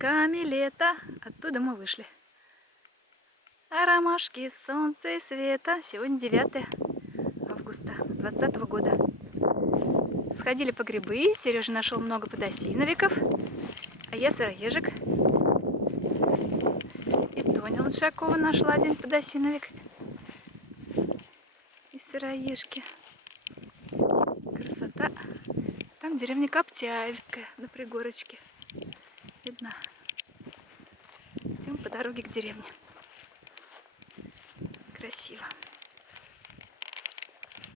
снежками лето, оттуда мы вышли. А ромашки, солнце и света. Сегодня 9 августа 2020 года. Сходили по грибы, Сережа нашел много подосиновиков, а я сыроежек. И Тоня Лошакова нашла один подосиновик из сыроежки. Красота. Там деревня Коптяевская на пригорочке. Видно. Идем по дороге к деревне. Красиво.